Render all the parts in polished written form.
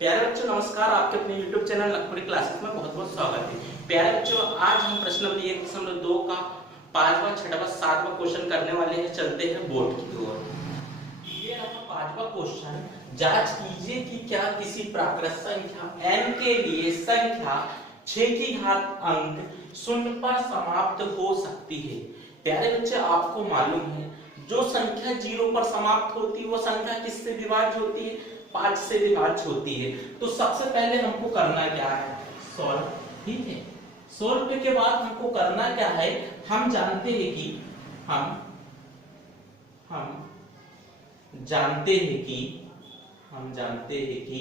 प्यारे बच्चों नमस्कार, आपके अपने YouTube चैनल लखपरी क्लासेस में बहुत बहुत स्वागत है। प्यारे बच्चों, आज हम प्रश्न नंबर 1.2 का 5वां, 6वां, 7वां क्वेश्चन करने वाले हैं। चलते हैं बोर्ड की ओर। ये रहा 5वां क्वेश्चन। जांच कीजिए कि क्या किसी प्राकृत संख्या n के लिए संख्या 6 की घात अंक शून्य पर समाप्त हो सकती है। प्यारे बच्चे, आपको मालूम है जो संख्या 0 पर समाप्त होती है वो संख्या किससे विभाज्य होती है? 5 से विभाज्य होती है। तो सबसे पहले हमको करना क्या है? सॉल्व। ठीक है, सॉल्व के बाद हमको करना क्या है? हम जानते हैं कि हम जानते हैं कि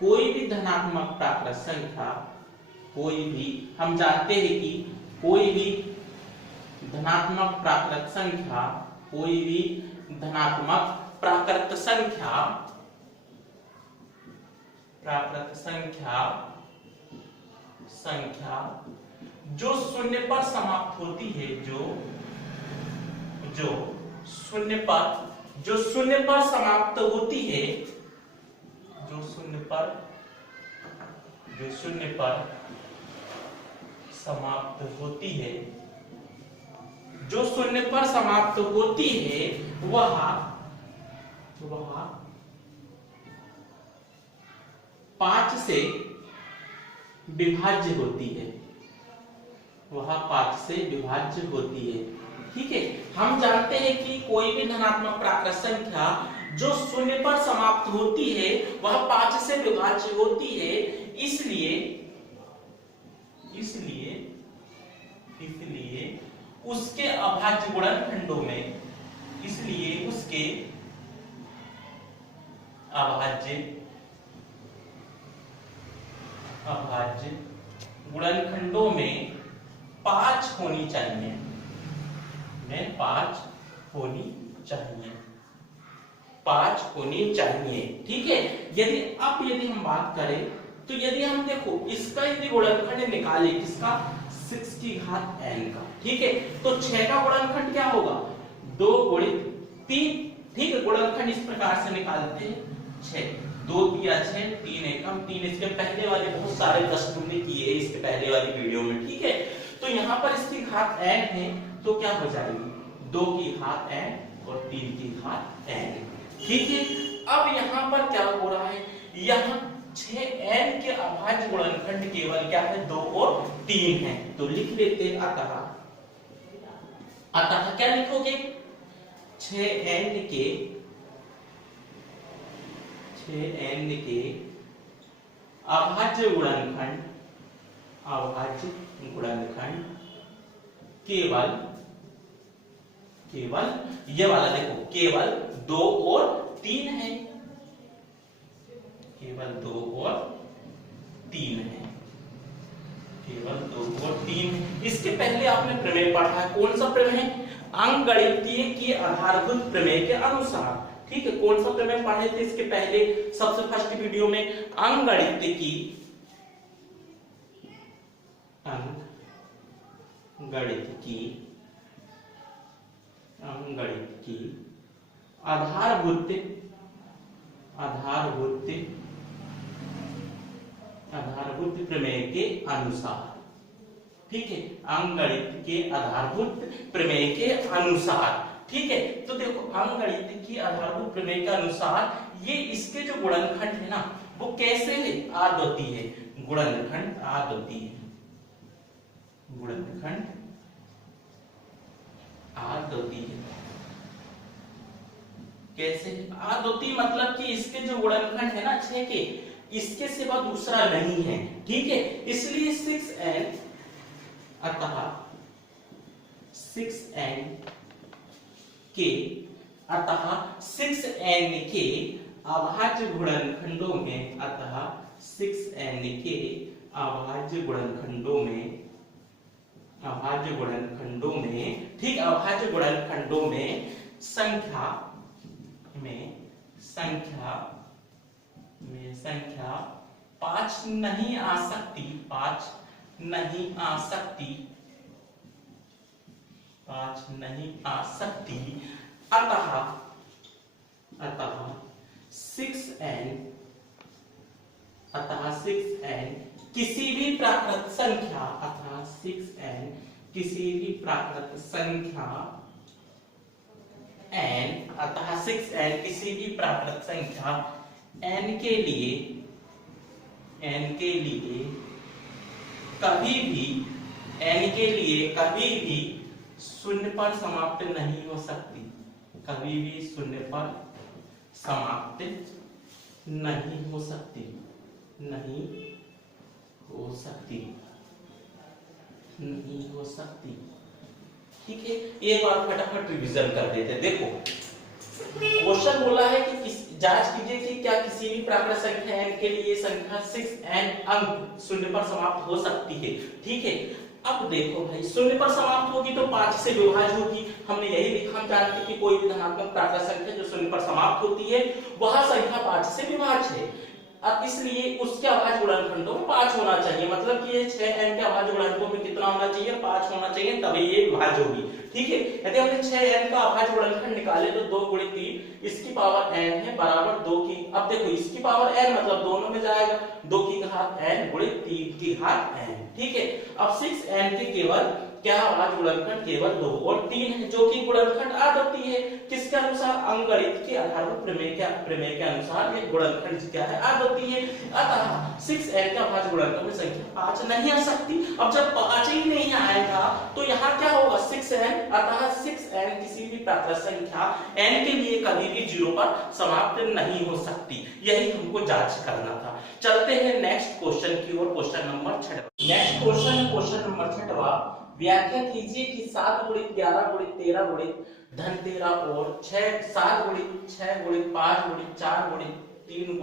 कोई भी धनात्मक प्राकृत संख्या, हम जानते हैं कि कोई भी धनात्मक प्राकृत संख्या जो शून्य पर समाप्त होती है, जो शून्य पर समाप्त होती है, जो शून्य पर समाप्त होती है वह 5 से विभाज्य होती है। ठीक है, हम जानते हैं कि कोई भी धनात्मक प्राकृत संख्या जो शून्य पर समाप्त होती है वह 5 से विभाज्य होती है। इसलिए उसके अभाज्य गुणनखंडों में, अभाज्य गुणनखंडों में 5 होनी चाहिए, 5 होनी चाहिए। ठीक है, यदि हम बात करें तो यदि हम देखो इसका यदि गुणनखंड निकाले, किसका? 6 की घात n का। ठीक है, तो 6 का गुणनखंड क्या होगा? 2 गुणित 3। ठीक है, गुणनखंड इस प्रकार से निकालते हैं 6, 2 तिया 6, 3 एकम 3। इसके पहले वाले बहुत सारे प्रश्न हमने किए हैं इसके पहले वाली वीडियो में। ठीक है, तो यहाँ पर इसकी घात n है तो क्या हो जाएगी? 2 की घात n और 3 की घात n। ठीक है, अब यहाँ पर क्या हो रहा है? यहाँ 6n के अभाज्य गुणनखंड केवल क्या है? 2 और 3 है। तो लिख लेते हैं अतः क्या लिखोगे? 6n के अभाज्य गुणनखंड केवल ये वाला देखो, केवल 2 और 3 है। केवल 2 और 3। इसके पहले आपने प्रमेय पढ़ा है। कौन सा प्रमेय? अंकगणितीय के आधारभूत प्रमेय के अनुसार। ठीक है, कौन सा प्रमेय पढ़े थे इसके पहले? सबसे फर्स्ट वीडियो में अंकगणितीय आधारभूत प्रमेय के अनुसार। ठीक है, अंकगणित के आधारभूत प्रमेय के अनुसार। ठीक है, तो देखो अंकगणित की आधारभूत प्रमेय के अनुसार ये इसके जो गुणनखंड है ना वो कैसे है? आद्वितीय है। गुणनखंड आद्वितीय कैसे? आद्वितीय मतलब कि इसके जो गुणनखंड है ना 6 के, इसके सिवा दूसरा नहीं है। ठीक है, इसलिए 6n, अतः 6n के अभाज्य गुणनखंडों में, ठीक, अभाज्य गुणनखंडों में संख्या 5 नहीं आ सकती। अतः 6n 6n किसी भी प्राकृत संख्या अतः 6n किसी भी प्राकृत संख्या n अतः 6n किसी भी प्राकृत संख्या n के लिए कभी भी n के लिए कभी भी शून्य पर समाप्त नहीं हो सकती, कभी भी शून्य पर समाप्त नहीं हो सकती, नहीं हो सकती, नहीं हो सकती। ठीक है, एक बार फटाफट रिवीजन कर देते हैं। देखो क्वेश्चन बोला है कि जांच कीजिए कि क्या किसी भी प्राकृत संख्या n के लिए संख्या 6n अंक शून्य पर समाप्त हो सकती है। ठीक है, अब देखो भाई शून्य पर समाप्त होगी तो 5 से विभाज्य होगी। हमने यही लिखा, हम जानते हैं कि कोई भी धनात्मक प्राकृत संख्या जो शून्य पर समाप्त होती है वह संख्या 5 से विभाज्य है। अब इसलिए उसके अभाज्य गुणनखंडों में 5 होना चाहिए, मतलब कि ये 6n के अभाज्य गुणनखंडों में कितना होना चाहिए, 5 होना चाहिए, तभी ये विभाज्य होगी। ठीक है, यदि हमने 6n का अभाज्य गुणनखंड निकाले तो 2 × 3 इसकी पावर n है बराबर 2 की, अब देखो इसकी पावर n मतलब दोनों में जाएगा, 2 की घात n × 3 की घात n। ठीक है, अब 6n के केवल क्या अभाज्य गुणनखंड केवल 2 और 3 है, जो कि गुणनखंड आदर्ती है। किसके अनुसार, अंकगणित के आधार पर प्रमेय के अनुसार ये गुणनखंड क्या है, आदर्ती है। अतः 6n का अभाज्य गुणनखंड में संख्या 5 नहीं आ सकती। अब जब 5 ही नहीं आएगा तो यहाँ क्या होगा, 6n, अतः 6n किसी भी प्राकृत संख्या n के लिए कभी भी 0 पर समाप्त नहीं हो सकती। यही हमको जांच करना था। चलते हैं नेक्स्ट क्वेश्चन की ओर, question number 6। Next question number 6। व्याख्या कीजिए कि 7 × 11 × 13 × धन 13 और 7 × 6 × 5 × 4 × 3 ×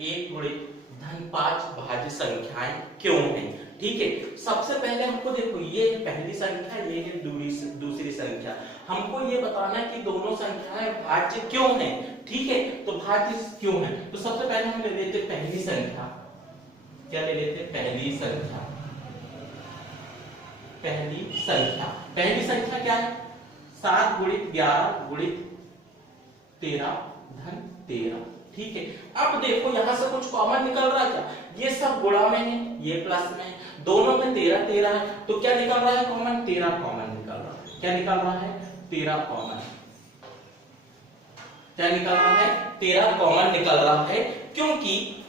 1 × धन 5 भाज्य संख्याएं क्यों हैं। ठीक है, सबसे पहले हमको देखो ये है पहली संख्या, ये है दूसरी संख्या। हमको ये बताना है कि दोनों संख्याएं भाज्य क्यों हैं। ठीक है, तो भाज्य क्यों है, तो सबसे पहले हम ले लेते पहली संख्या। क्या ले लेते, पहली संख्या। पहली संख्या क्या है, 7 × 11 × 13 धन 13। ठीक है, अब देखो यहां से कुछ कॉमन निकल रहा है क्या, ये सब गुणा में है, ये प्लस में है, दोनों में 13 13 है, तो क्या निकल रहा है कॉमन, 13 कॉमन निकल रहा है। क्या निकल रहा है, 13 कॉमन। क्या निकल रहा है, 13 कॉमन निकल रहा है, क्योंकि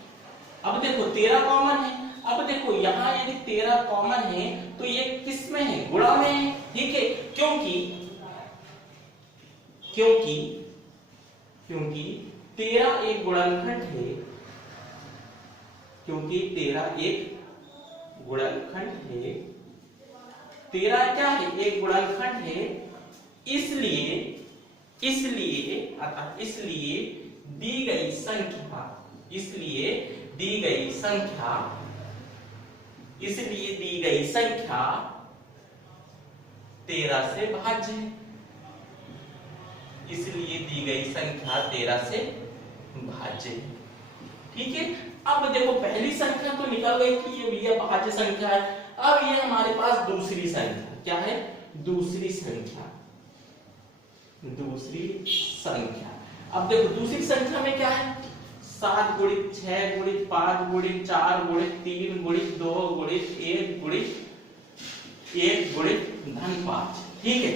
अब देखो 13 कॉमन है। अब देखो यहाँ यदि 13 कॉमन है तो ये किस में है, गुणा में है। ठीक है, क्योंकि 13 एक गुणनखंड है, क्योंकि 13 एक गुणनखंड है, 13 क्या है, एक गुणनखंड है। इसलिए दी गई संख्या 13 से भाज्य है। इसलिए दी गई संख्या 13 से भाज्य है। ठीक है, अब देखो पहली संख्या तो निकल गई कि ये भाज्य संख्या है। अब ये हमारे पास दूसरी संख्या क्या है, दूसरी संख्या। अब देखो दूसरी संख्या में क्या है, 7 × 6 × 5 × 4 × 3 × 2 × 1 × धन 5। ठीक है,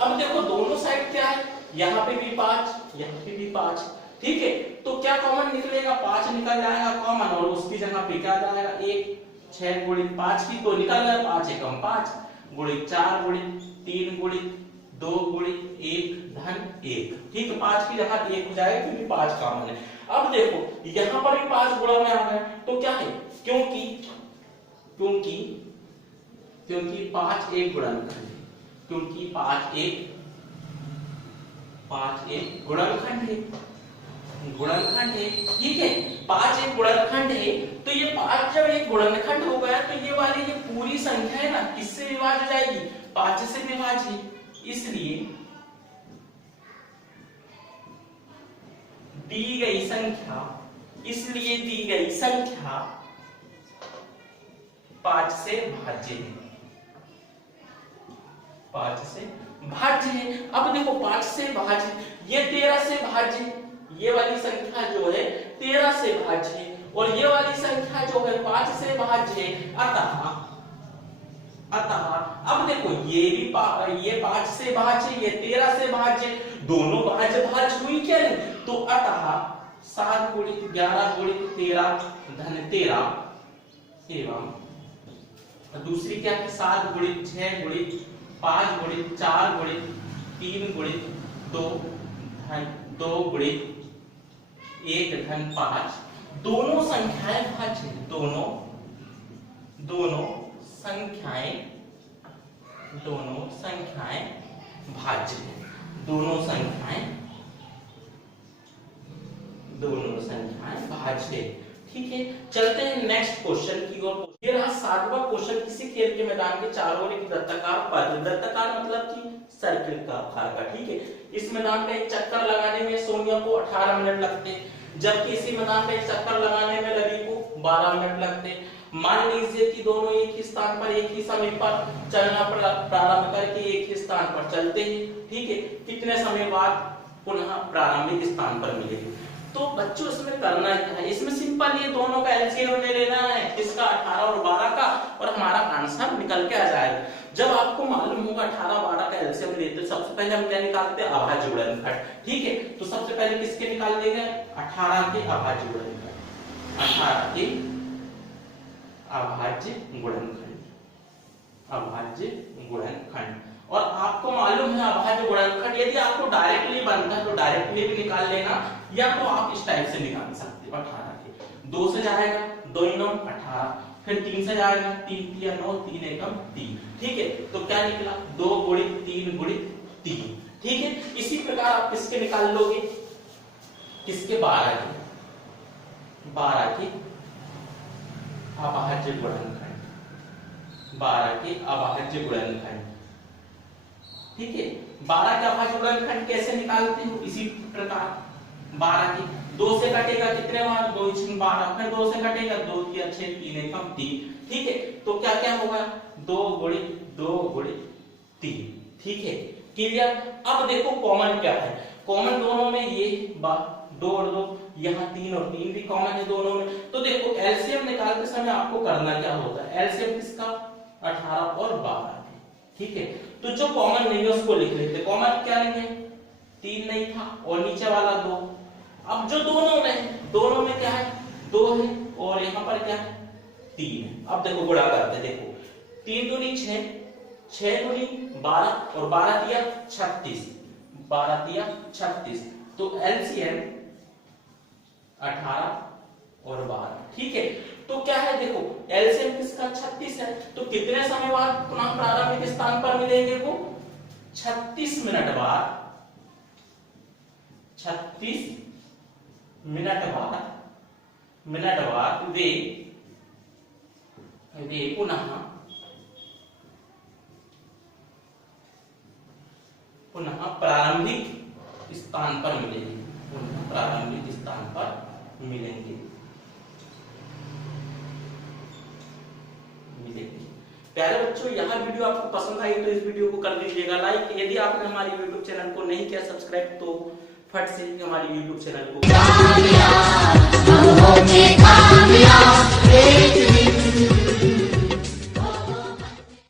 अब देखो दोनों साइड क्या है, यहाँ पे भी 5, यहाँ पे भी 5। ठीक है, तो क्या कॉमन निकलेगा, 5 निकल जाएगा कॉमन, और उसकी जगह पे क्या जाएगा, 1 6 × 5 की तो निकल गया 5 एकम 5 × 4 × 3 × 2 × 1 धन 1। ठीक है, 5 की जगह 1 हो जाएगा क्योंकि 5 कॉमन है। अब देखो यहाँ पर भी 5 गुणा में आ गया, तो क्या है, क्योंकि 5 एक गुणनखंड है, क्योंकि 5 एक गुणनखंड है। ठीक है, 5 एक गुणनखंड है, तो ये 5 जब एक गुणनखंड हो गया तो ये वाली ये पूरी संख्या है ना किससे विभाज्य जाएगी, 5 से विभाज्य। इसलिए दी गई संख्या 5 से भाज्य है, 5 से भाज्य है। अब देखो 5 से भाज्य, ये 13 से भाज्य, ये वाली संख्या जो है 13 से भाज्य है, और ये वाली संख्या जो है 5 से भाज्य है, अतः अब देखो ये 5 से भाज्य, ये 13 से भाज्य, दोनों भाज्य हुई क्या नहीं, तो अतः 7 गुणित 11 गुणित 13 धन 13 एवं दूसरी क्या है 7 गुणित 6 गुणित 5 गुणित 4 गुणित 3 गुणित 2 धन 2 गुणित 1 धन 5, दोनों संख्याएं भाज्य, दोनों संख्याएं भाज्य, दोनों संख्याएं भाज्य। ठीक है, चलते हैं नेक्स्ट क्वेश्चन की ओर। ये रहा 7वां क्वेश्चन। किसी खेल के मैदान के चारों ओर एक वृत्ताकार पथ, वृत्ताकार मतलब कि सर्किल का आकार का, ठीक है। इस मैदान का एक चक्कर लगाने में सोनिया को 18 मिनट लगते हैं, जबकि इसी मैदान का एक चक्कर लगाने में रवि को 12 मिनट लगते हैं। मान लीजिए कि दोनों एक ही स्थान पर एक ही समय पर चलना प्रारंभ करके एक ही स्थान पर चलते हैं, ठीक है। कितने समय बाद पुनः प्रारंभिक स्थान पर मिलेंगे। तो बच्चों इसमें करना क्या है, इसमें सिंपल ये दोनों का एलसीएम ले लेना है, इसका 18 और 12 का, और हमारा आंसर निकल के आ जाएगा। जब आपको मालूम होगा 18 12 का एलसीएम लेते, सबसे पहले हम क्या निकालते हैं, अभाज्य गुणनखंड, ठीक है। तो सबसे पहले किसके निकाल देंगे, 18 के अभाज्य गुणनखंड, 18 के अभाज्य गुणनखंड। और आपको मालूम है अभाज्य गुणनखंड यदि आपको डायरेक्टली बनता है तो डायरेक्टली भी निकाल लेना, या तो आप इस टाइप से निकाल सकते हो। 18 के 2 से जाएगा 2 9 18, फिर 3 से जाएगा 3 3 9 3 1 3, ठीक है। तो क्या निकला 2 गुणित 3 गुणित 3, ठीक है। इसी प्रकार आप किसके निकाल लोगे, किसके 12 के अभाज्य गुणनखंड, 12 के अभाज्य गुणनखंड, ठीक है। 12 के अभाज्य गुणनखंड कैसे निकालते हो, इसी प्रकार 12 के 2 से कटेगा कितने बार, 2 6 12, फिर 2 से कटेगा 2 3 6 3 1 3, ठीक है। तो क्या क्या होगा 2 गुणित 3, ठीक है, क्लियर। अब देखो कॉमन क्या है, कॉमन दोनों में ये 2 और 2, यहाँ 3 और 3 भी कॉमन है दोनों में। तो देखो एलसीएम निकालते समय आपको करना क्या होता है, एलसीएम किसका 18 और 12, ठीक है। तो जो कॉमन नहीं है उसको लिख लेते, कॉमन क्या लेंगे 3 नहीं था और नीचे वाला 2। अब जो दोनों में क्या है 2 है और यहाँ पर क्या है 3 है। अब देखो गुणा करते, देखो 3 दूनी 6, 6 दूनी 12 और 12 दिया 36, 12 दिया 36, तो एलसीएम 18 और 12, ठीक है। तो क्या है देखो एलसीएम किसका 36 है, तो कितने समय बाद पुनः प्रारंभिक स्थान पर मिलेंगे वो 36 मिनट बाद, 36 मिनट बाद वे पुनः प्रारंभिक स्थान पर मिलेंगे, पुनः प्रारंभिक स्थान पर मिलेंगे। प्यारे बच्चों, यह वीडियो आपको पसंद आई तो इस वीडियो को कर दीजिएगा लाइक। यदि आपने हमारे YouTube चैनल को नहीं किया सब्सक्राइब तो फट से हमारे YouTube चैनल को